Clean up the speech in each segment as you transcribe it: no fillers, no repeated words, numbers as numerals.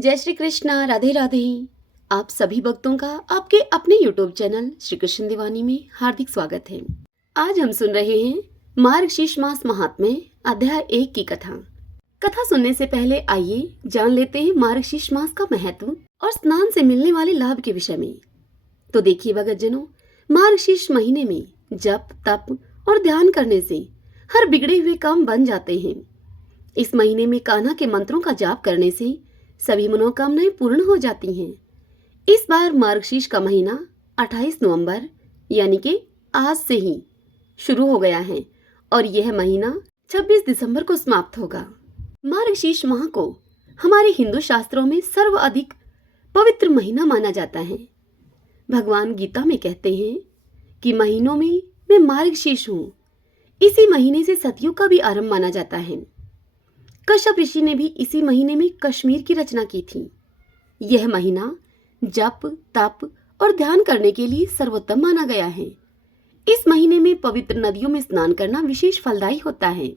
जय श्री कृष्णा, राधे राधे। आप सभी भक्तों का आपके अपने YouTube चैनल श्री कृष्ण दीवानी में हार्दिक स्वागत है। आज हम सुन रहे हैं मार्गशीर्ष मास महात्म्य अध्याय 1 की कथा। कथा सुनने से पहले आइए जान लेते हैं मार्गशीर्ष मास का महत्व और स्नान से मिलने वाले लाभ के विषय में। तो देखिए भक्तजनों, मार्गशीर्ष महीने में जप, तप और ध्यान करने से हर बिगड़े हुए काम बन जाते हैं। इस महीने में कान्हा के मंत्रों का जाप करने से सभी मनोकामनाएं पूर्ण हो जाती हैं। इस बार मार्गशीर्ष का महीना 28 नवंबर यानी कि आज से ही शुरू हो गया है और यह महीना 26 दिसंबर को समाप्त होगा। मार्गशीर्ष माह को हमारे हिंदू शास्त्रों में सर्वाधिक पवित्र महीना माना जाता है। भगवान गीता में कहते हैं कि महीनों में मैं मार्गशीर्ष हूँ। इसी महीने से सतयुग का भी आरंभ माना जाता है। कश्यप ऋषि ने भी इसी महीने में कश्मीर की रचना की थी। यह महीना जप, तप और ध्यान करने के लिए सर्वोत्तम माना गया है। इस महीने में पवित्र नदियों में स्नान करना विशेष फलदायी होता है।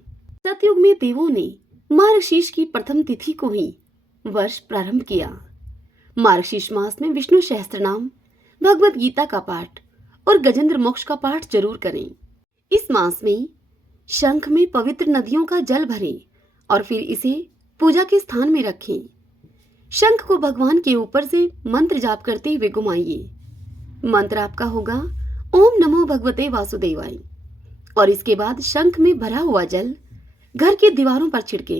सतयुग में देवों ने मार्गशीर्ष की प्रथम तिथि को ही वर्ष प्रारंभ किया। मार्गशीर्ष मास में विष्णु सहस्त्रनाम, भगवत गीता का पाठ और गजेंद्र मोक्ष का पाठ जरूर करें। इस मास में शंख में पवित्र नदियों का जल भरें और फिर इसे पूजा के स्थान में रखें। शंख को भगवान के ऊपर से मंत्र जाप करते हुए घुमाइए। मंत्र आपका होगा ओम नमो भगवते वासुदेवाय और इसके बाद शंख में भरा हुआ जल घर की दीवारों पर छिड़के।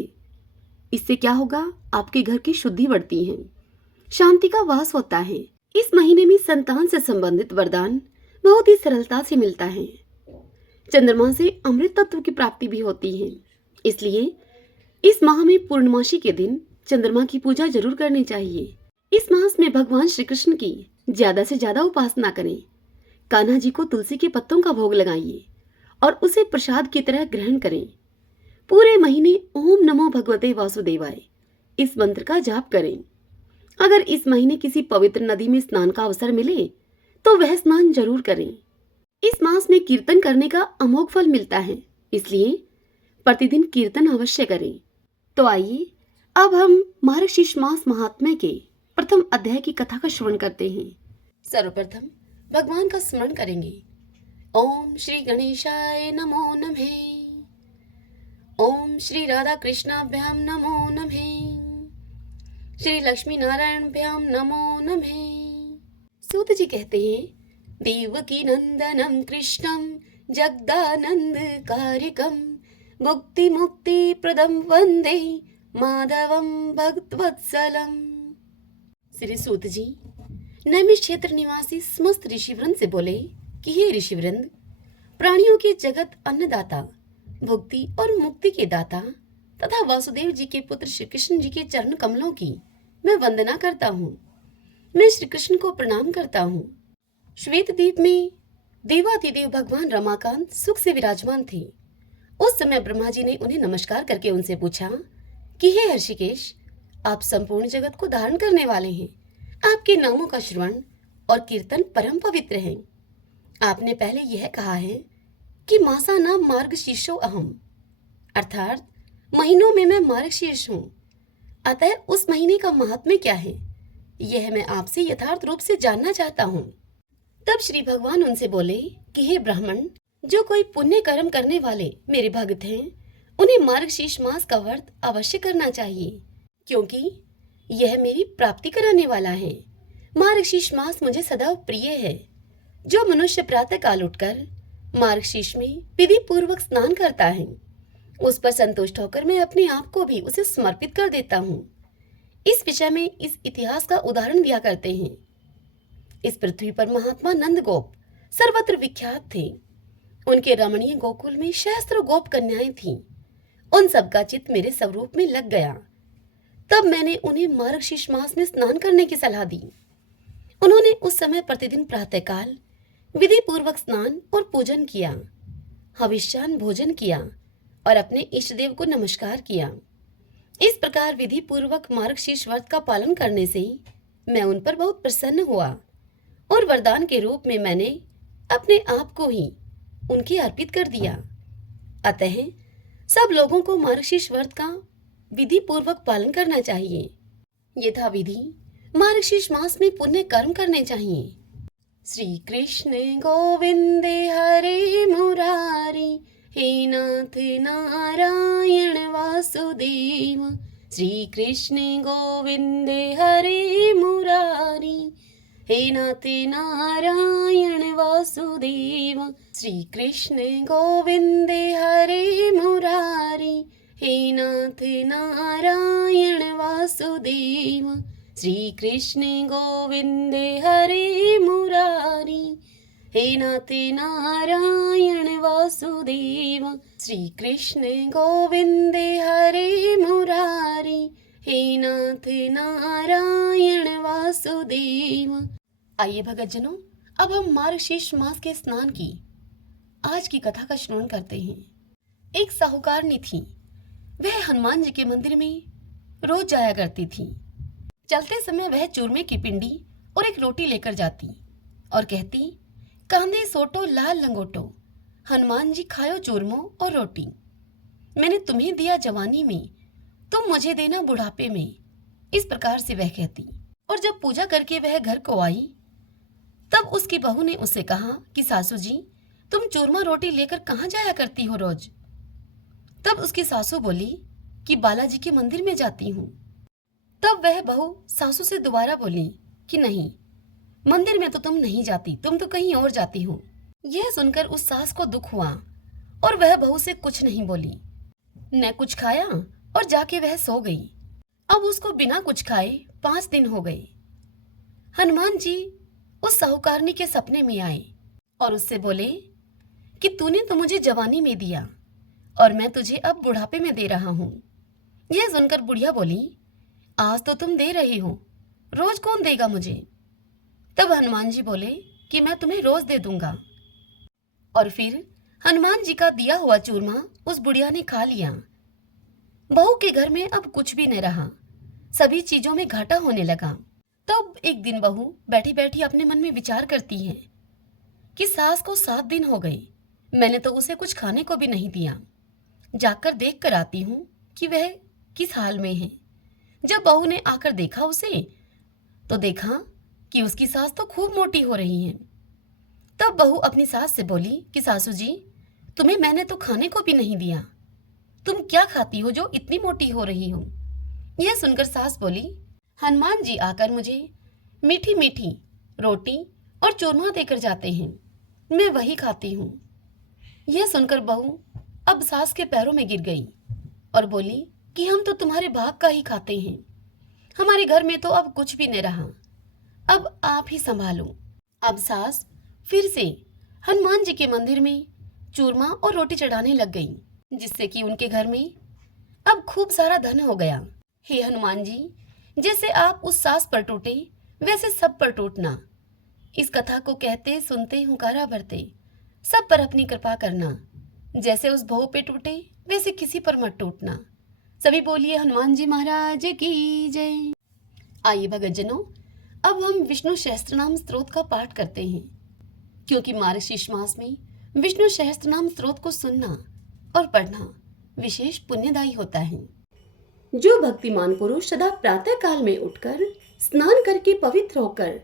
इससे क्या होगा, आपके घर की शुद्धि बढ़ती है, शांति का वास होता है। इस महीने में संतान से संबंधित वरदान बहुत ही सरलता से मिलता है। चंद्रमा से अमृत तत्व की प्राप्ति भी होती है। इसलिए इस माह में पूर्णमासी के दिन चंद्रमा की पूजा जरूर करनी चाहिए। इस मास में भगवान श्री कृष्ण की ज्यादा से ज्यादा उपासना करें। कान्हा जी को तुलसी के पत्तों का भोग लगाइए और उसे प्रसाद की तरह ग्रहण करें। पूरे महीने ओम नमो भगवते वासुदेवाय इस मंत्र का जाप करें। अगर इस महीने किसी पवित्र नदी में स्नान का अवसर मिले तो वह स्नान जरूर करें। इस मास में कीर्तन करने का अमोघ फल मिलता है, इसलिए प्रतिदिन कीर्तन अवश्य करें। तो आइए अब हम मार्गशीर्ष मास महात्म्य के प्रथम अध्याय की कथा का श्रवण करते हैं। सर्वप्रथम भगवान का स्मरण करेंगे। ओम श्री गणेशाय नमो नमः। ओम श्री राधा कृष्णाभ्याम नमो नमः। श्री लक्ष्मी नारायणभ्याम नमो नमः। सूत जी कहते हैं, देवकी नंदनम कृष्णम जगदानंद कारिकम मुक्ति मुक्ति प्रदम वंदे माधवम भक्तवत्सलम। श्री सूत जी नैमिष क्षेत्र निवासी समस्त ऋषिवृंद से बोले कि हे ऋषिवृंद, प्राणियों के जगत अन्नदाता, भुक्ति और मुक्ति के दाता तथा वासुदेव जी के पुत्र श्री कृष्ण जी के चरण कमलों की मैं वंदना करता हूँ। मैं श्री कृष्ण को प्रणाम करता हूँ। श्वेत द्वीप में देवाधिदेव भगवान रमाकांत सुख से विराजमान थे। उस समय ब्रह्मा जी ने उन्हें नमस्कार करके उनसे पूछा कि हे हर्षिकेश, आप संपूर्ण जगत को धारण करने वाले हैं। आपके नामों का श्रवण और कीर्तन परम पवित्र है। आपने पहले यह कहा है कि मासा नाम मार्गशीर्षो अहम, अर्थात महीनों में मैं मार्गशीर्ष हूँ। अतः उस महीने का महात्म्य क्या है, यह मैं आपसे यथार्थ रूप से जानना चाहता हूँ। तब श्री भगवान उनसे बोले कि हे ब्राह्मण, जो कोई पुण्य कर्म करने वाले मेरे भक्त हैं, उन्हें मार्गशीर्ष मास का व्रत अवश्य करना चाहिए, क्योंकि यह मेरी प्राप्ति कराने वाला है। मार्गशीर्ष मास मुझे सदैव प्रिय है। जो मनुष्य प्रातः काल उठकर मार्गशीर्ष में विधि पूर्वक स्नान करता है, उस पर संतुष्ट होकर मैं अपने आप को भी उसे समर्पित कर देता हूँ। इस विषय में इस इतिहास का उदाहरण दिया करते हैं। इस पृथ्वी पर महात्मा नंद गोप सर्वत्र विख्यात थे। उनके रमणीय गोकुल में सहस्त्रों गोप कन्याएं थीं। उन सबका चित्त मेरे स्वरूप में लग गया। तब मैंने उन्हें मार्गशीर्ष मास में स्नान करने की सलाह दी। उन्होंने उस समय प्रतिदिन प्रातःकाल विधि पूर्वक स्नान और पूजन किया, हविष्यान भोजन किया और इष्ट इष्टदेव को नमस्कार किया। इस प्रकार विधि पूर्वक मार्गशीर्ष व्रत का पालन करने से मैं उन पर बहुत प्रसन्न हुआ और वरदान के रूप में मैंने अपने आप को ही उनके अर्पित कर दिया। अतः सब लोगों को मार्गशीर्ष व्रत का विधि पूर्वक पालन करना चाहिए। यथाविधि मार्गशीर्ष मास में पुण्य कर्म करने चाहिए। श्री कृष्ण गोविंद हरे मुरारी, हे नाथ नारायण वासुदेव। श्री कृष्ण गोविंद हरे मुरारी, हे नाथ नारायण वासुदेव। श्री कृष्ण गोविंद हरे मुरारी, हे नाथ नारायण वासुदेव। श्री कृष्ण गोविंद हरे मुरारी, हे नाथ नारायण वासुदेव। श्री कृष्ण गोविंद हरे मुरारी, हे नाथ नारायण वासुदेव। आइए भगतजनों, अब हम मार्गशीर्ष मास के स्नान की आज की कथा का श्रवण करते हैं। एक साहूकारनी थी। वह हनुमान जी के मंदिर में रोज जाया करती थी। चलते समय वह चूरमे की पिंडी और एक रोटी लेकर जाती और कहती, कांधे सोटो लाल लंगोटो, हनुमान जी खायो चूरमो और रोटी। मैंने तुम्हें दिया जवानी में, तुम मुझे देना बुढ़ापे में। इस प्रकार से वह कहती। और जब पूजा करके वह घर को आई, तब उसकी बहू ने उससे कहा कि सासू जी, तुम चूरमा रोटी लेकर कहाँ जाया करती हो रोज? तब उसकी सासू बोली कि बालाजी के मंदिर में जाती हूँ। तब वह बहू सासू से दोबारा बोली कि नहीं, मंदिर में तो तुम नहीं जाती, तुम तो कहीं और जाती हो। यह सुनकर उस सास को दुख हुआ और वह बहू से कुछ नहीं बोली, न कुछ खाया और जाके वह सो गई। अब उसको बिना कुछ खाए 5 दिन हो गए। हनुमान जी उस साहूकारनी के सपने में आए और उससे बोले कि तूने तो मुझे जवानी में दिया और मैं तुझे अब बुढ़ापे में दे रहा हूँ। यह सुनकर बुढ़िया बोली, आज तो तुम दे रही हो, रोज कौन देगा मुझे? तब हनुमान जी बोले कि मैं तुम्हें रोज दे दूंगा। और फिर हनुमान जी का दिया हुआ चूरमा उस बुढ़िया ने खा लिया। बहू के घर में अब कुछ भी न रहा, सभी चीजों में घाटा होने लगा। तब एक दिन बहू बैठी बैठी अपने मन में विचार करती है कि सास को 7 दिन हो गए, मैंने तो उसे कुछ खाने को भी नहीं दिया। जाकर देख कर आती हूँ कि वह किस हाल में है। जब बहू ने आकर देखा उसे, तो देखा कि उसकी सास तो खूब मोटी हो रही है। तब बहू अपनी सास से बोली कि सासू जी, तुम्हें मैंने तो खाने को भी नहीं दिया, तुम क्या खाती हो जो इतनी मोटी हो रही हो? यह सुनकर सास बोली, हनुमान जी आकर मुझे मीठी मीठी रोटी और चूरमा देकर जाते हैं, मैं वही खाती हूँ। यह सुनकर बहू अब सास के पैरों में गिर गई और बोली कि हम तो तुम्हारे भाग का ही खाते हैं, हमारे घर में तो अब कुछ भी नहीं रहा, अब आप ही संभालो। अब सास फिर से हनुमान जी के मंदिर में चूरमा और रोटी चढ़ाने लग गई, जिससे कि उनके घर में अब खूब सारा धन हो गया। हे हनुमान जी, जैसे आप उस सास पर टूटे वैसे सब पर टूटना। इस कथा को कहते सुनते हुंकारा भरते सब पर अपनी कृपा करना। जैसे उस बहू पे टूटे वैसे किसी पर मत टूटना। सभी बोलिए हनुमान जी महाराज की जय। आइए भगतजनों, अब हम विष्णु सहस्त्रनाम स्तोत्र का पाठ करते हैं, क्योंकि मार्गशीर्ष मास में विष्णु सहस्त्रनाम स्तोत्र को सुनना और पढ़ना विशेष पुण्यदायी होता है। जो भक्तिमान पुरुष सदा प्रातः काल में उठकर स्नान करके पवित्र होकर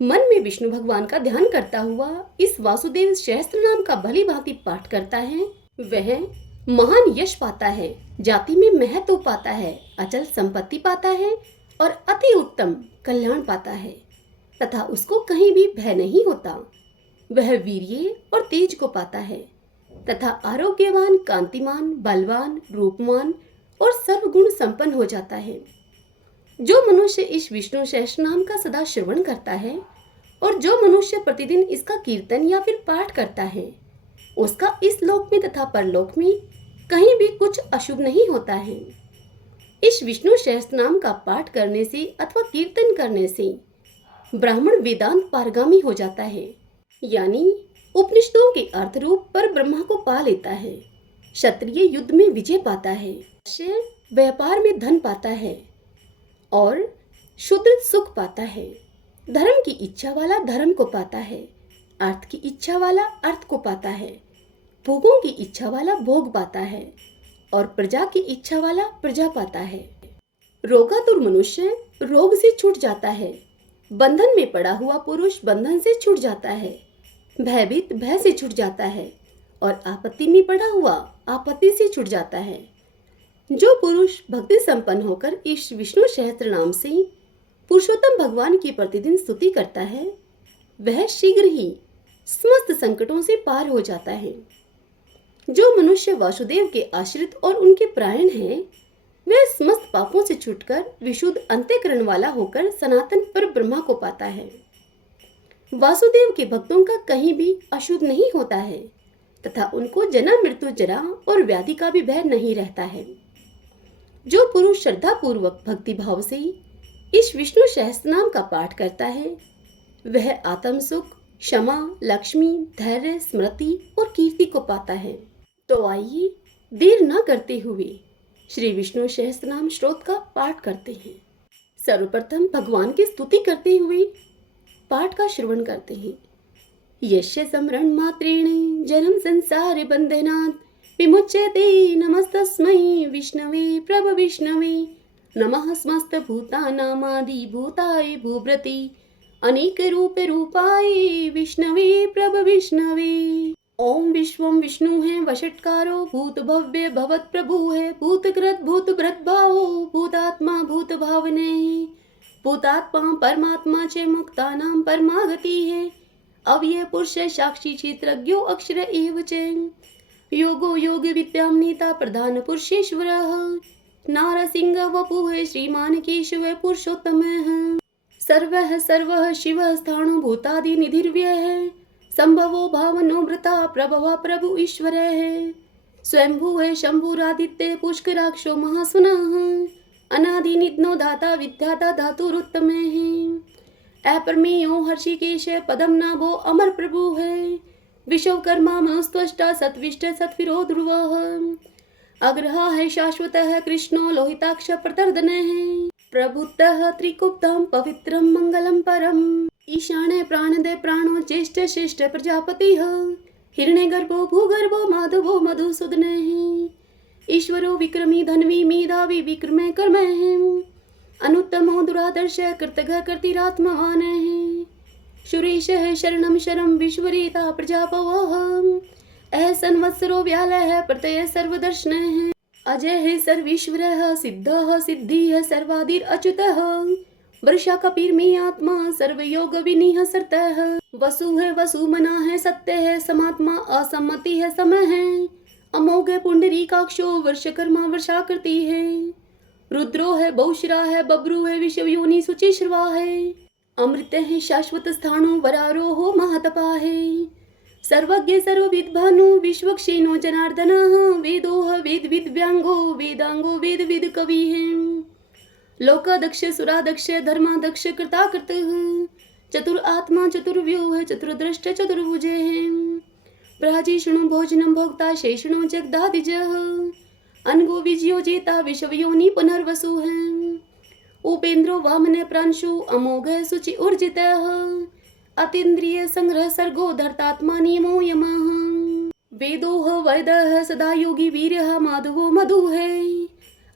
मन में विष्णु भगवान का ध्यान करता हुआ इस वासुदेव सहस्त्रनाम का भली भांति पाठ करता है, वह महान यश पाता है, जाति में महत्व पाता है, अचल संपत्ति पाता है और अति उत्तम कल्याण पाता है तथा उसको कहीं भी भय नहीं होता। वह वीर्य और तेज को पाता है तथा आरोग्यवान, कांतिमान, बलवान, रूपवान और सर्वगुण संपन्न हो जाता है। जो मनुष्य इस विष्णु सहस्त्रनाम का सदा श्रवण करता है और जो मनुष्य प्रतिदिन इसका कीर्तन या फिर पाठ करता है, उसका इस लोक में तथा परलोक में कहीं भी कुछ अशुभ नहीं होता है। इस विष्णु सहस्त्रनाम का पाठ करने से अथवा कीर्तन करने से ब्राह्मण वेदांत पारगामी हो जाता है, यानी उपनिषदों के अर्थ रूप पर ब्रह्मा को पा लेता है। क्षत्रिय युद्ध में विजय पाता है, व्यापार में धन पाता है और शूद्र सुख पाता है। धर्म की इच्छा वाला धर्म को पाता है, अर्थ की इच्छा वाला अर्थ को पाता है, भोगों की इच्छा वाला भोग पाता है और प्रजा की इच्छा वाला प्रजा पाता है। रोगातुर मनुष्य रोग से छूट जाता है, बंधन में पड़ा हुआ पुरुष बंधन से छूट जाता है, भयभीत भय से छूट जाता है और आपत्ति में पड़ा हुआ आपत्ति से छूट जाता है। जो पुरुष भक्ति संपन्न होकर इस विष्णु सहस्त्र नाम से पुरुषोत्तम भगवान की प्रतिदिन स्तुति करता है, वह शीघ्र ही समस्त संकटों से पार हो जाता है। जो मनुष्य वासुदेव के आश्रित और उनके प्राण हैं, वह समस्त पापों से छूटकर विशुद्ध अंतःकरण वाला होकर सनातन पर ब्रह्मा को पाता है। वासुदेव के भक्तों का कहीं भी अशुभ नहीं होता है तथा उनको जन्म मृत्यु जरा और व्याधि का भी भय नहीं रहता है। जो पुरुष श्रद्धा पूर्वक भक्ति भाव से इस विष्णु सहस्त्र नाम का पाठ करता है, वह आत्म सुख, क्षमा, लक्ष्मी, धैर्य, स्मृति और कीर्ति को पाता है। तो आइए देर न करते हुए श्री विष्णु सहस्त्र नाम श्लोक का पाठ करते हैं। सर्वप्रथम भगवान की स्तुति करते हुए पाठ का श्रवण करते हैं। यस्य स्मरण मात्रेण जन्म संसार बंधनात् विमुच्यते नमस्तस्मै विष्णवे प्रभ विष्णवे नमः समस्त भूतानामादि भूताय भूभृति अनेक रूप रूपाय विष्णवे प्रभ विष्णवे। ओम विश्वम विष्णु है वषट्कारो भूत भव्य भवत प्रभु है भूतकृत भूत भृत भावो भूतात्मा भूत भावने भूतात्मा परमात्मा चे मुक्तानां परमागति है अव्यय पुरुष साक्षी क्षेत्रज्ञो अक्षर एव च योगो योग विद्यां नेता प्रधान पुरुषेश्वरः नारसिंह वपुः श्रीमान केशव पुरुषोत्तमः सर्वः सर्वः शिवः स्थाणु भूतादि निधिर्व्यः संभवो भावनो वृता प्रभव प्रभु ईश्वर है स्वयंभू है शंभुरादित्य पुष्कराक्षो महासुनः अनादि निधनो दाता विद्याता धातुरुत्तम है अपरमेयो हर्षिकेश पदम नाभो अमर प्रभु है विश्वकर्मा मनुस्त्वष्टा सत्विष्ट सत्विरो ध्रुवः अग्रहा है शाश्वत है कृष्णो लोहिताक्ष प्रतर्दन है प्रभुतः त्रिकुप्तम पवित्रम मंगलम परम ईशाने प्राणदे प्राणो ज्येष्ठ श्रेष्ठ प्रजापति हिरण्य गर्भो भूगर्भो माधवो मधुसूदन ईश्वरो विक्रमी धनवी मेधावी विक्रमे कर्म अनुत्तमो दुरादर्श कृतघ कृतिरात्मवान सुरेश है शरणम शरम विश्वरेता प्रजापव संवत्सरो व्यालय प्रत्यय सर्वदर्शन है अजय है सर्वेश्वर सिद्ध सिद्धि है सर्वादिर अच्युत वर्षा कपीर में आत्मा सर्वयोग विनिह सरत है वसु है वसु मना है सत्य है समात्मा असम्मति है समय है अमोघ है पुंडरीकाक्षो वर्षकर्मा वर्षाकृति है रुद्रो है बहुश्रा है बब्रू है विश्व योनि सुचि श्रवा है अमृत है शाश्वत स्थाणु वरारोहो महतपा है सर्वज्ञ सर्वविद भानु विश्वक्षेनो जनार्दन वेदोह वेद विद व्यांगो वेदांगो वेद विद कवि है लोकादक्ष सुरादक्ष धर्मादक्ष कृताकृत चतुर आत्मा चतुर्व्यूह चतुर्दृष्ट चतुर्भुज है प्राजीषणो भोजनम भोक्ता शेषणो जगदादिज अनगो विजयो जेता विश्वयोनि पुनर्वसु है उपेन्द्रो वामन प्रांशु अमोघ शुचि ऊर्जित अतीन्द्रिय संग्रह सर्गो धर्तात्मा नियमो यमः वेदोह वैदः सदा योगी वीर्यः माधवो मधु है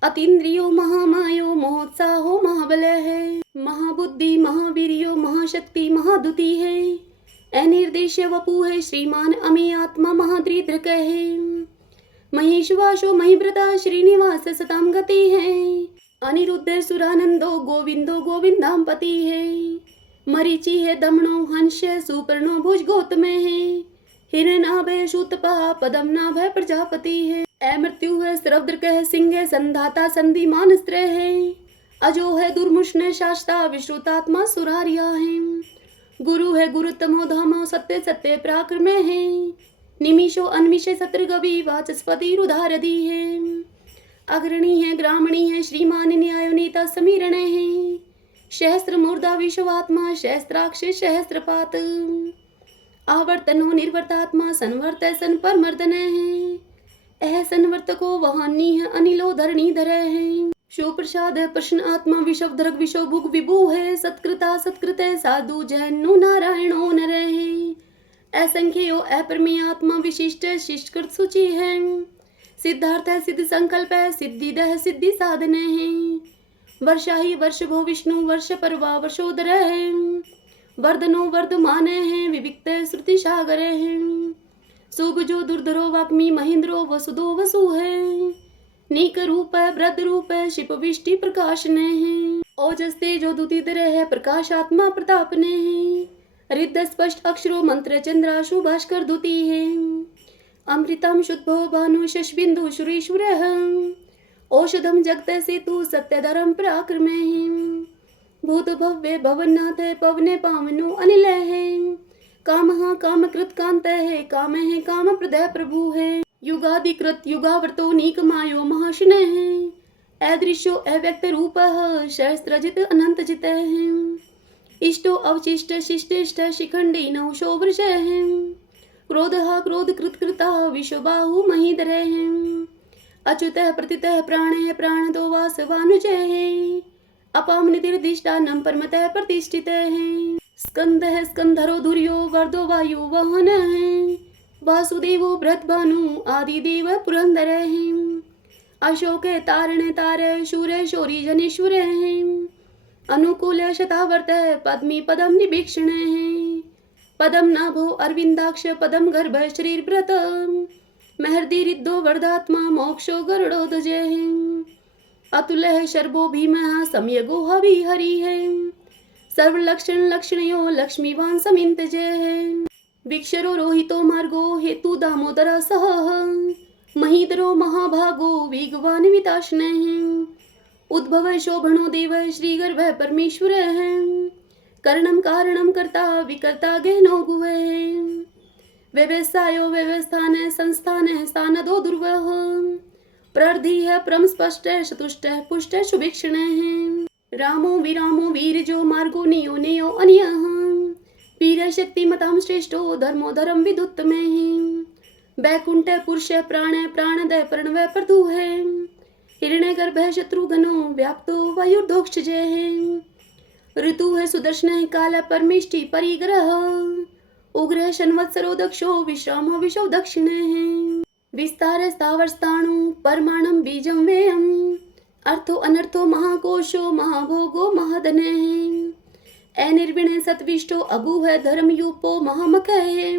अतीन्द्रियो महामायो महोत्साहो महाबल है महाबुद्धि महावीर्यो महाशक्ति महादुति है अनिर्देश वपु है श्रीमान अमे आत्मा महाद्रिद्रक है महेशवासो महिव्रता श्रीनिवास सताम गति है अनिरुद्ध सुरानंदो गोविंदो गोविंदाम पति है मरीचि है दमनो हंस सुपर्णो भुज गौतम है हिरणाभय शूतपा पदम नाभय प्रजापति है अमृत्यु है स्रवद्रक है सिंह है संधाता संधिमान स्त्र है अजो है दुर्मुष्ण शास्ता विश्रुतात्मा सुरारिया है गुरु है गुरुतमो धामो सत्य सत्य पराक्रम है निमिषो अन्विष सत्रगवि वाचस्पति रुधारधि है अग्रणी है ग्रामणी है श्रीमान न्यायो नेता समीरण है सहस्त्र मूर्धा विश्वात्मा सहस्त्राक्ष सहस्त्रपात आवर्तनो निर्वर्तात्मा संवर्त सन पर मर्दन है संवर्तको वहानी है अनिलो धरणी धर है शिवप्रसाद प्रश्न आत्मा विषव धरक विषव भुग विभु है सत्कृता सत्कृत साधु जैनो नारायणो नर है असंख्यो अपरमी आत्मा विशिष्ट शिष्टकृत सूचि है सिद्धार्थ है सिद्ध संकल्प है सिद्धिद है सिद्धि साधन है वर्षा ही वर्षभो विष्णु वर्ष पर्वा वर्षोदर है। वर्धनो वर्धमान है विविक्त श्रुति सागर है। सुभजो दुर्धरो वाग्मी महेंद्रो वसुदो वसु है। नीक रूप वृद्ध रूप शिप विष्टि प्रकाश ने है। ओजस तेजो दुतिधर है प्रकाशात्मा प्रताप ने है। रिद्ध स्पष्ट अक्षरो मंत्र चंद्राशु भास्कर दुति है। अमृतम शुद्धो भानु शशबिंदु सुरेश्वर है। औषधम जगत सेतु सत्य धर्म पराक्रम है। भूत भव्य भवनाथ पवने पावनो अनिल है। काम कामकृत कांत है काम प्रदय प्रभु है। युगादिकृत युगावर्तो नीक मायो महाशन है। अदृश्यो अव्यक्त रूप सहस्त्रजित अनंत जित है। इष्टो अवशिष्ट शिष्टिष्ट शिखंडी नवशो वृष है। क्रोध क्रोध कृतकृता विश्वबाहु महीधर है। अच्युत प्रतित प्राण दो वासवानुज है। अपाम निर्दिष्टानम परमतः प्रतिष्ठित है। स्कंद है स्कंधरो धुर्यो वर्धो वायु वाहन है। वासुदेवो भ्रतभानु आदिदेव पुरंदर है। अशोक तारण तार शूर शौरी जनेश्वर है। अनुकूल शतावर्त पद्मी पदम निभीक्षण है। पदम नाभो अरविंदाक्ष पदम गर्भ शरीर व्रत। महर्दि रिद्धो वर्धात्मा मोक्षो गरुड़ो ध्वज है। अतुल है शर्भो भीम सम्यगो हवि हरि है। सर्वलक्षण लक्षणयो लक्ष्मीवान समिंत जय है। विक्षरो रोहितो मार्गो हेतु दामोदर सह। महीधरो महाभागो वेगवान विताशन है। उद्भव शोभनो देव श्रीगर्भ परमेश्वर है। करणम कारणम कर्ता विकर्ता गहनो गुह है। व्यवसायो व्यवस्थान संस्थान स्थान दो दुर्वह। प्रर्धि है परम स्पष्ट चतुष्ट पुष्ट सुभिक्षण है। रामो विरामो वीरजो मार्गो नियो नेयो अन्य। वीर शक्ति मताम श्रेष्ठो धर्मो धर्म विदुत्तम है। वैकुंठ पुरुष प्राणदय प्रणव प्रतु है। हिरण्य गर्भ शत्रुघ्नो व्याप्तो वायुर्धोक्ष जय है। ऋतु है सुदर्शन है काल परमिष्टि परिग्रह। उग्र शन्वत्सरो दक्षो विश्रामो विशो दक्षिण है। विस्तार स्थावर स्थाणु परमाणम बीजम वेयम। अर्थो अनर्थो महाकोशो महाभोगो महाधन है। अनिर्विण सतविष्टो अभु है धर्मयूपो महामख है।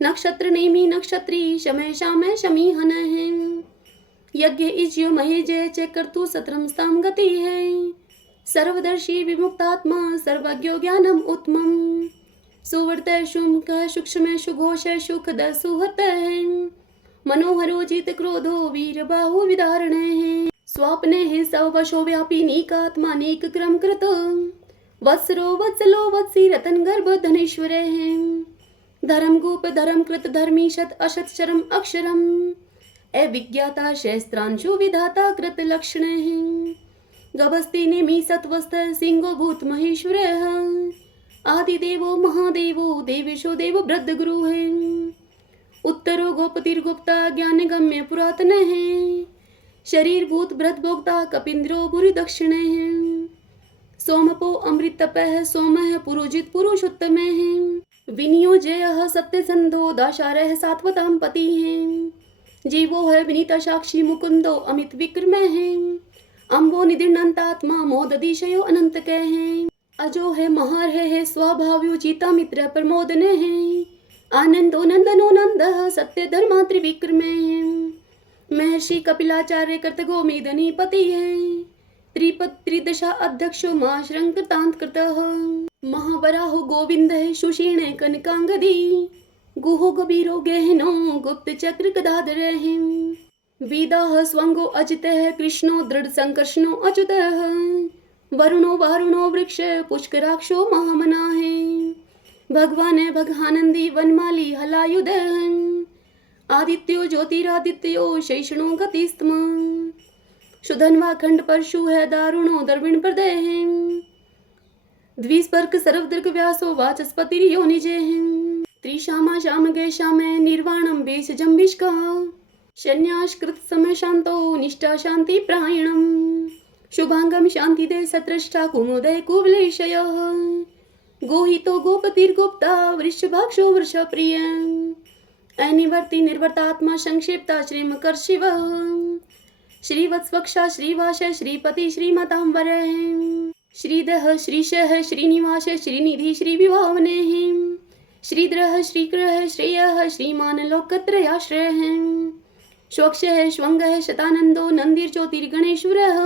नक्षत्र नेमी नक्षत्री शमय शामय शमीहन है। यज्ञ इज्यो महेजय चक्रतु सत्रम स्तम गति है। सर्वदर्शी विमुक्तात्मा सर्वज्ञो ज्ञानम उत्तमम। सुवर्त शुम्क सूक्ष्म सुघोष सुखद सुहृत है। मनोहरो जित क्रोधो वीर बाहु विदारण है। स्वप्ने है सवशो व्यापी नीकात्मा नीक क्रम कृत। वत्सरो वत्सलो वत्सी रतन गर्भ धनेश्वर है। धर्म गोप धर्म कृत धर्मी शत अशत शरम अक्षरम। अविज्ञाता शस्त्रांशु विधाता कृत लक्षण है। गभस्ति नेमि सत्वस्थ सिंहो भूत महेश्वर है। आदिदेवो महादेवो देवेशो देव वृद्ध गुरु है। उत्तरो गोपतिर्गुप्ता ज्ञान गम्य पुरातन है। शरीर भूत व्रत भोक्ता कपिंद्रो बुरी दक्षिण है। सोमपो अमृत तपह सोम पुरोजित पुरुषोत्तम है। विनियो जय सत्य संधो दाशारह सात्वताम पति है। जीवो है विनीता साक्षी मुकुंदो अमित विक्रम है। अम्बो निदिर्नंतात्मा मोददिशयो अनंत कह है। अजो है महार है स्वभाव्यो जीता मित्र प्रमोदन है। आनंदो नंदनो नंद सत्य धर्मा त्रिविक्रम है। महर्षि कपिलाचार्य कर्तगो मेदनी पति है। त्रिदशा अध्यक्षो माश्रंग कृतांत कृतः। महावराहो गोविंद है सुषीण कनकांगदी। गुहो गभीरो गहनो गुप्त चक्र गदाधर है। वेदाः स्वंगो अजित है कृष्णो दृढ़ संकर्षणो अच्युत है। वरुणो वारुणो वृक्ष पुष्कराक्षो महामना है। भगवान है भगानंदी वनमाली हलायुध है। आदित्यो ज्योतिरादित्यो शैषणो गतिस्तम। सुधन्वा खंड परशु है दारुणो दर्विण प्रदय है। द्विस्पर्क सर्वदृक व्यासो वाचस्पति योनिजे है। त्रिशामा श्याम गे श्याम निर्वाणम बेश जम्बिष्का। शन्यास कृत समय शांतो निष्ठा शांति प्रायणम। शुभांगम शांति दे सत्रष्टा कुमुदय कुवलेशय। गोहितो गोपतिर्गुप्ता वृषभाक्षो वृष प्रिय। अनिवर्ति निर्वर्तात्मा संक्षिप्ता श्रीमकर शिव। श्रीवत्सवक्षा श्रीवास श्रीपति श्रीमतांबरः श्रीदः श्रीशः श्रीनिवास श्रीनिधि श्रीविभावनेः श्रीधरः श्रीकृः श्रेयः श्रीमान लोकत्रयाश्रयः स्वक्षः स्वंगः शतानंदो नंदीर्ज्योतिर्गणेश्वरः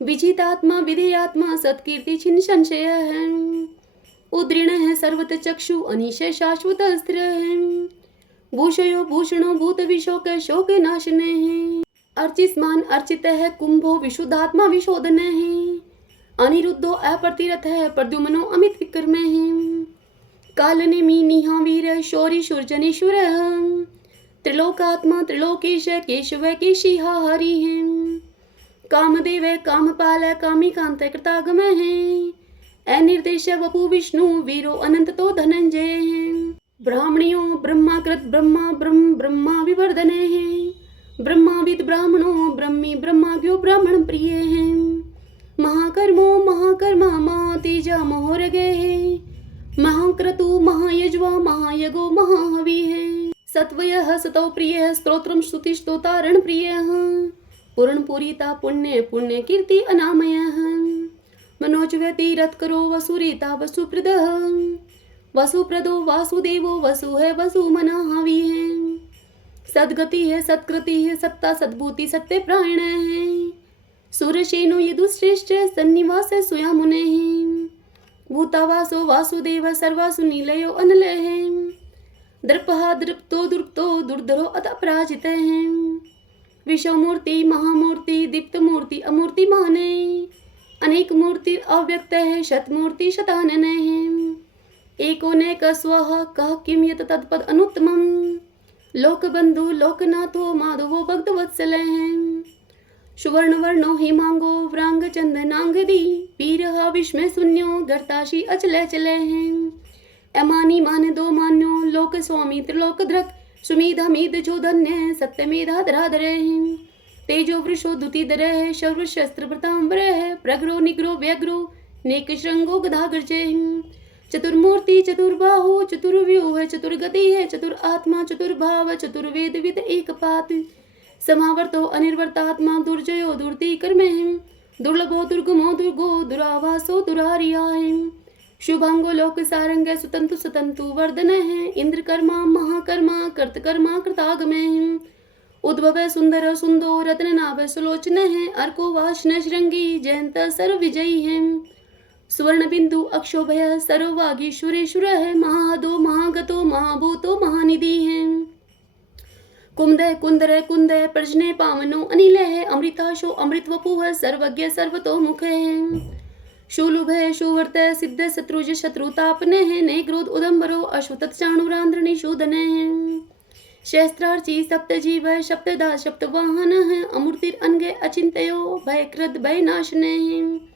विजितात्मा विधेयात्मा सत्कीर्ति छिन्न संशयः उद्रीणः सर्वत चक्षु अनिश शाश्वत स्थिरः भूषयो भूषणो भूत विशोक शोक नाशनः अर्चिस्मान अर्चितः कुंभो विशुद्धात्मा विशोधनः अनिरुद्धो अप्रतिरथः प्रद्युम्नो अमित विक्रमः कालनेमि निहा वीर शौरि शूर्जनेश्वरः त्रिलोकात्मा त्रिलोकेश केशव केशिहा हरिः कामदेव कामपाल कामिकांत कृतागमः अनिर्देश वपु विष्णु वीरो अनंततो धनंजय ब्राह्मणियो ब्रह्माकृत ब्रह्मा ब्रह्मा विवर्धनः ब्रह्माविद ब्राह्मणो ब्रह्मी ब्रह्माज्ञो ब्राह्मण प्रिय महाकर्मो महाकर्मा महातेजा महोरगे महाक्रतु महायज्वा महायगो महाहविः सत्वयः सतो प्रियः स्तोत्रं स्तुतिस्तोतारण प्रियः पूर्णपूरिता पुण्य पुण्य कीर्ति अनामयः मनोजवती रथ करो वसुरीता वसुप्रदः वसुप्रदो वासुदेवो वसु है वसु मना हवि है सदगति है सत्कृति है सत्ता सद्भूति सत्य प्राण है सूरसेनो यदुश्रेष्ठ सन्निवास सुया मुने भूतावासो वासुदेव सर्वासु नीलयो अनलय दृपहा दृप्तो दुर्प्तो दुर्धरो अत पराजित है विश्वमूर्ति महामूर्ति दीप्त मूर्ति अमूर्ति माने अनेक मूर्ति अव्यक्त है शतमूर्ति शतानन है एकोनेक स्वः कह किम यत तत्पद अनुत्तमं लोकबंधु लोकनाथो माधवो भक्तवत्सल है सुवर्ण वर्णो हिमांगो व्रांग चंदनांगदी वीरहा विस्मय शून्यो गर्ताशी अचले चले हैं अमानी मान दो मान्यो लोक स्वामी त्रिलोक धृक सुमीधा मीद जो धन्य सत्यमेधा धराधर तेजो वृषो दुतिधर शौर्य शस्त्र प्रतांबर प्रग्रो निग्रो व्यग्रो नेक श्रृंगो गदागर्जय चतुर्मूर्ति चतुर्बाहु चतुर्व्यूह चतुर्गति है चतुर आत्मा चतुर्भाव चतुर्वेद विद एक पात समावर्तो अनिर्वर्तात्मा दुर्जयो दुर्ति कर्म दुर्लभो दुर्गमो दुर्गो दुरावासो दुरारिया शुभांगो लोक सारंग सुतंतु सुतंतु वर्धन है इंद्र कर्मा महाकर्मा कर्तकर्मा कृतागम उद्भव सुंदर सुंदो रत्न नाभ सुलोचन है अर्को वाशन श्रृंगी जयंत सर्व विजयी है सुवर्ण बिंदु अक्षोभय सर्ववागी सुरेश्वर है महादो महागतो महाभूतो महानिधि है कुंदय कुंदर कुंदय प्रजने पावनो अनिल है अमृताशो अमृत वपु है सर्वज्ञ सर्वतो मुख है शूलुभ है सुवर्त सिद्ध शत्रुज शत्रुतापने है ने क्रोध उदम्बरो अश्वतत चाणुरांध्र निशूदन है शस्त्रार्ची सप्त जीव सप्तदा सप्त वाहन है अमूर्तिर अनगे अचिंतयो भय कृत भय नाशन है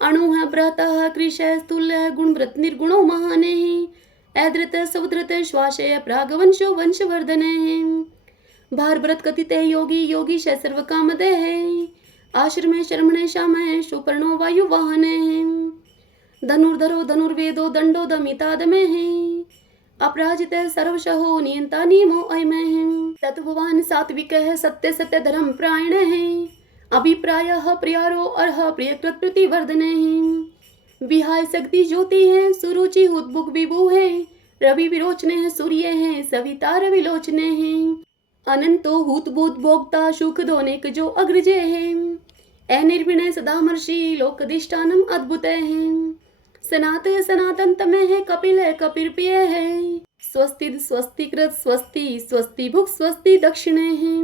अणु है ब्रतः कृश स्थूल गुण व्रत निर्गुणो महान है ऐद्रत सवद्रत श्वासय प्रागवंशो वंशवर्धन है भार व्रत कथित योगी योगी सर्व कामद है आश्रमे शर्मणे श्यामः सुपर्णो वायु वाहन धनुर्धरो धनुर्वेदो दंडो दमितादमे अपराजित सर्वशहो नियंता नियमो अयम तत्ववान सात्विक सत्य सत्य धर्म प्रायण अभिप्राय प्रियारो अर्ह प्रियकृत प्रतिवर्धन विहाय शक्ति ज्योति है सुरुचि हुद्बुक विभु है रवि विरोचने है सूर्य है सविता रवि लोचने है अनंतो हुतभूत भोक्ता सुख दोनेक जो अग्रजय है अनिर्विणय सदामर्षि लोकदिष्टानम अद्भुत है सनात सनातन तमे है कपिल है कपिल प्रिय है स्वस्ति स्वस्तिकृत स्वस्ति स्वस्ति भुक स्वस्ति दक्षिणे है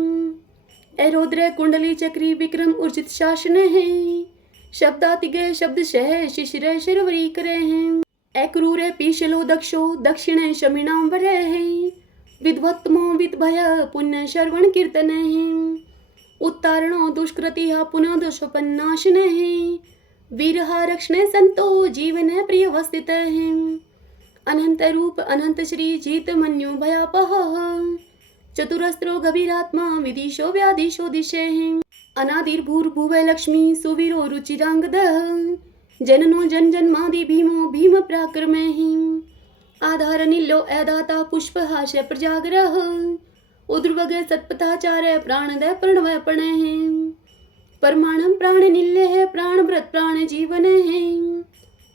एरोद्र कुंडली चक्री विक्रम उर्जित शासन है शब्दातिगय शब्द शह शिशिर शिरवरी करे हैं अक्रूर पीशलो दक्षो दक्षिण शमिणांबर है विद्वत्मो विद्भय पुण्य श्रवण कीर्तन है उत्तारणो दुष्कृति पुनः दोषोपन्नाशन है वीरहा रक्षण संतो जीवन प्रिय वस्थित है अनंत रूप अनंत श्री जीत मन्यु भयापह चतुरस्त्रो गभीरात्मा विदिशो व्यादिशो दिशे अनादिर्भूर्भुव लक्ष्मी सुवीरो रुचिरांगद जननो जन जन्मादि भीमो भीम पराक्रम आधार नीलो ऐदाता पुष्पहास्य प्रजाग्रह उद्रवग सत्पथाचार्य प्राणदय प्रणवय प्रणय है। परमाणम प्राण निल्य है, प्राण व्रत प्राण जीवन है।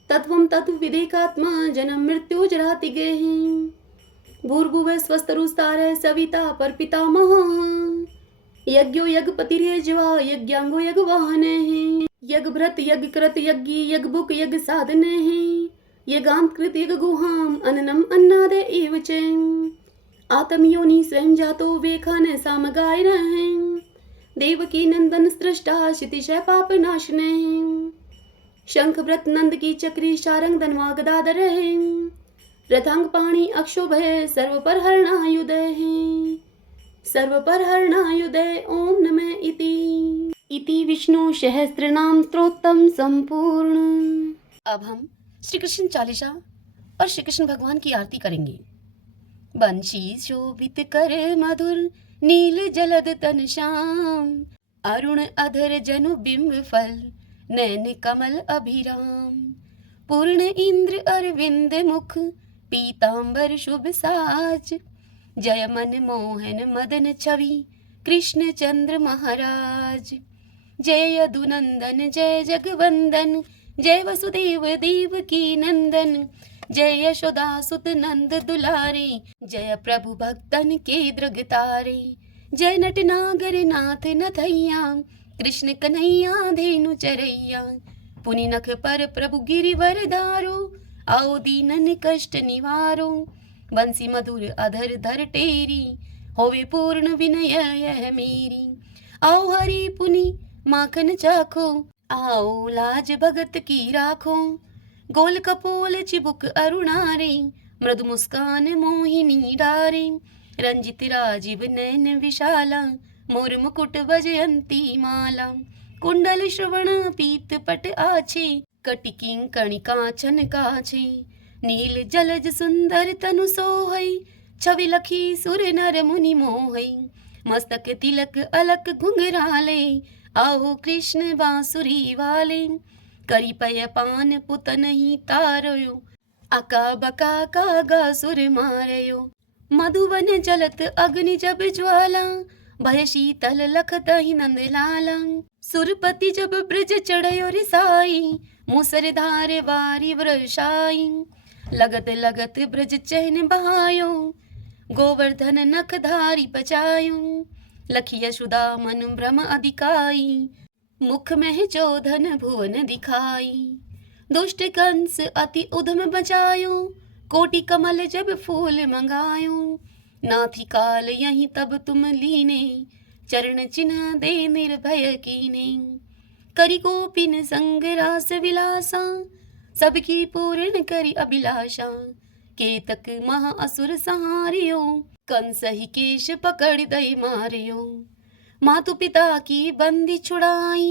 तत्वम तत्व विदेकात्मा जन्म मृत्यु जराति गे है। भूर्भुव स्वस्तरुस्तार सविता पर पितामह। यज्ञो यज्ञपतिर्यज्वा यज्ञांगो यज्ञ वाहन है। यज्ञ भ्रत यज्ञ कृत यज्ञ यज्ञ बुक यज्ञ साधन है। यज्ञाम कृत यज्ञ गुहाम अन्नम अन्नाद एव च। आत्मयोनि स्वयं जातो वेखान सामगाय रहे। देवकी नंदन सृष्टा क्षितिशय पाप नाशन है। शंख व्रत नंद की चक्री शारंग धनवा गदाधर है। रथांग पाणी अक्षोभय सर्व पर हरणायुध है। सर्व पर हरणायुधे ओम नमः इति विष्णु सहस्त्रनाम स्तोत्रम संपूर्ण। अब हम श्री कृष्ण चालीसा और श्री कृष्ण भगवान की आरती करेंगे। बंशी शोभित कर मधुर नील जलद तन श्याम। अरुण अधर जनु बिंब फल नैन कमल अभिराम। पूर्ण इंद्र अरविंद मुख पीतांबर शुभ साज। जय मन मोहन मदन छवि कृष्ण चंद्र महाराज। जय यदुनंदन जय जगवंदन जय वसुदेव देव की नंदन। जय यशोदा सुत नंद दुलारे जय प्रभु भक्तन के दृगतारे। जय नटनागर नाथ नथैया कृष्ण कन्हैया धेनु चरैया। पुनि नख पर प्रभु गिरिवर धारो आओ दीनन कष्ट निवारो। बंसी मधुर अधर धर टेरी होवे पूर्ण विनय यह मेरी। आओ हरि पुनि माखन चाखो आओ लाज भगत की राखो। गोल कपोल चिबुक अरुणारे मृदु मुस्कान मोहिनी डारे। रंजित राजीव नयन विशाला मोर मुकुट वजयंती माला। कुंडल श्रवण पीत पट आछे कटिकिं कणिका छन काछे। नील जलज सुंदर तनु सोहै छवि लखी सुर नर मुनि मोहै। मस्तक तिलक अलक घुंघराले आओ कृष्ण बांसुरी वाले। करी पय पान पुत नहीं तारयो अका बका कागा सुर मारयो। मधुवन जलत अग्नि जब ज्वाला भय शीतल लखत ही नंद लाला। सुरपति जब ब्रज चढ़यो रिसाई मुसरधार वारी वर्षाई। लगत लगत ब्रज चहन बहायो गोवर्धन नख धारी पचायो। लखी यशोदा मन भ्रम अधिकाई मुख में चोधन भुवन दिखाई। दुष्ट कंस अति उधम बचायो कोटि कमल जब फूल मंगायो। नाथी काल यहीं तब तुम लीने चरण चिन्ह दे निर्भय कीने। करी गोपिन संग रास विलासा सबकी पूर्ण करी अभिलाषा। केतक महा असुर सहारियो कंस ही केश पकड़ दई मारियो। मातु पिता की बंदी छुड़ाई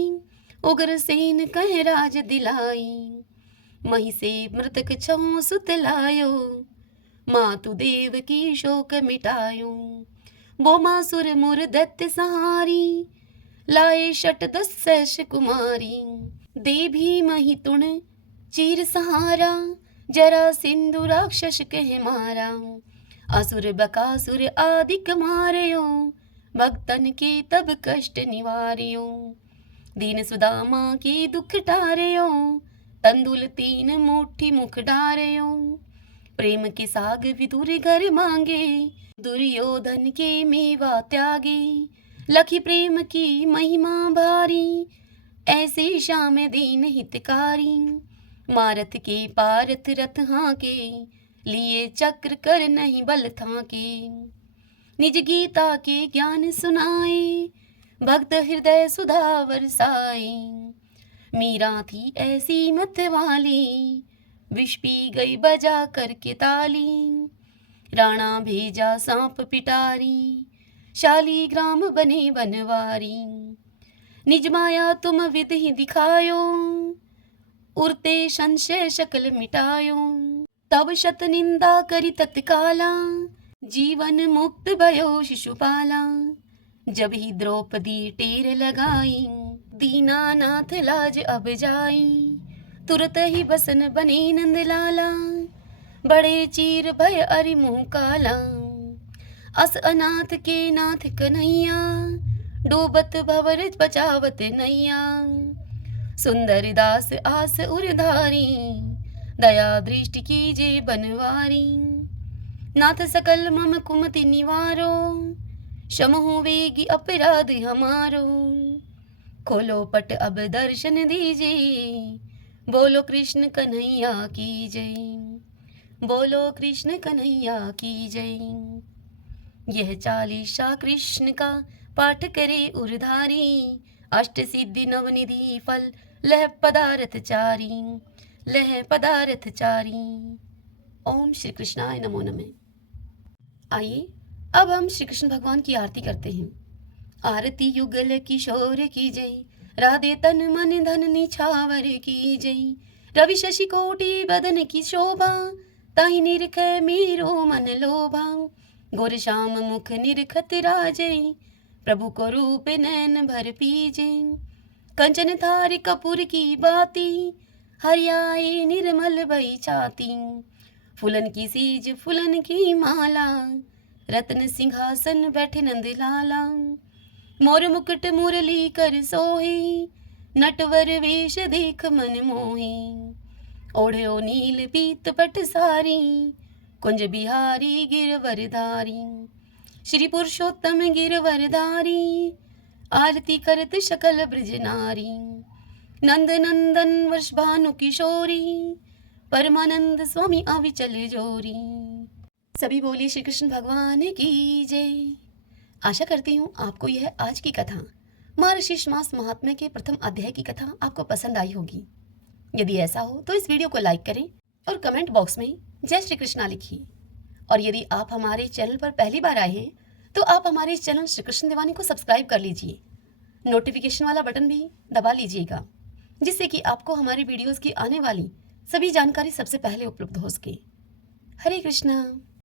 उग्र सेन कह राज दिलाई। मही से मृतक छो सुत लायो मातु देव की शोक मिटायो। बोमासुर मुर दैत्य सहारी लाए शट दस सहस कुमारी। दे भी मही तुण चीर सहारा जरा सिंधु राक्षस कह मारा। असुर बकासुर आदिक मारयो भक्तन के तब कष्ट निवार्यो। दीन सुदामा के दुख टारयो तंदुल तीन मुट्ठी मुख डारयो। प्रेम के साग विदुर घर मांगे दुर्योधन के मेवा त्यागे। लखी प्रेम की महिमा भारी ऐसे श्याम दीन हितकारी। मारत के पारथ रथ हाके लिए चक्र कर नहीं बल थाके। निज गीता के ज्ञान सुनाए भक्त हृदय सुधा बरसाए। मीरा थी ऐसी मत वाली विष पी गई बजा करके ताली। राणा भेजा सांप पिटारी शाली ग्राम बने बनवारी। निज माया तुम विध ही दिखायो उरते संशय शकल मिटायो। तब शत निंदा करी तत्काला जीवन मुक्त भयो शिशुपाला। जब ही द्रौपदी टेर लगाई दीनानाथ लाज अब जाई। तुरत ही बसन बने नंद लाला बड़े चीर भय अरि मुँह काला। अस अनाथ के नाथ कन्हैया, डूबत भंवर बचावत नैया। सुंदर दास आस उरधारी, दया दृष्टि कीजे बनवारी। नाथ सकल मम कुमति निवारो, क्षमहु वेगी अपराध हमारो। खोलो पट अब दर्शन दीजिए, बोलो कृष्ण कन्हैया की जय। बोलो कृष्ण कन्हैया की जय। यह चालीसा कृष्ण का पाठ करे उरधारी, अष्ट सिद्धि नवनिधि फल लह पदार्थ चारी, लह पदार्थ चारी। ओम श्री कृष्णाय नमो नमः। आइए अब हम श्री कृष्ण भगवान की आरती करते हैं। आरती युगल किशोर की जय, राधे तन मन धन निछावर की जय। रवि शशि कोटि बदन की शोभा, ताहि निरख मेरो मन लोभा। गोर श्याम मुख निरखत राजै, प्रभु को रूप नैन भर पीजे। कंचन थार कपूर की बाती, हरियाए निर्मल भई छाती। फूलन की सीज फूलन की माला, रत्न सिंहासन बैठे नंद लाला। मोर मुकुट मुरली कर सोहे, नटवर वेश देख मन मोहे। ओढ़ो नील पीत पट सारी, कुंज बिहारी गिरवरधारी। श्री पुरुषोत्तम गिरवरधारी, आरती करत शकल ब्रज नारी। नंद नंदन वर्ष भानु किशोरी, परमानंद स्वामी अविचल जोरी। सभी बोलिए श्री कृष्ण भगवान की जय। आशा करती हूँ आपको यह आज की कथा महर्षि मास महात्म्य के प्रथम अध्याय की कथा आपको पसंद आई होगी। यदि ऐसा हो तो इस वीडियो को लाइक करें और कमेंट बॉक्स में जय श्री कृष्णा लिखिए। और यदि आप हमारे चैनल पर पहली बार आए हैं तो आप हमारे इस चैनल श्री कृष्ण दीवानी को सब्सक्राइब कर लीजिए। नोटिफिकेशन वाला बटन भी दबा लीजिएगा, जिससे कि आपको हमारे वीडियोस की आने वाली सभी जानकारी सबसे पहले उपलब्ध हो सके। हरे कृष्णा।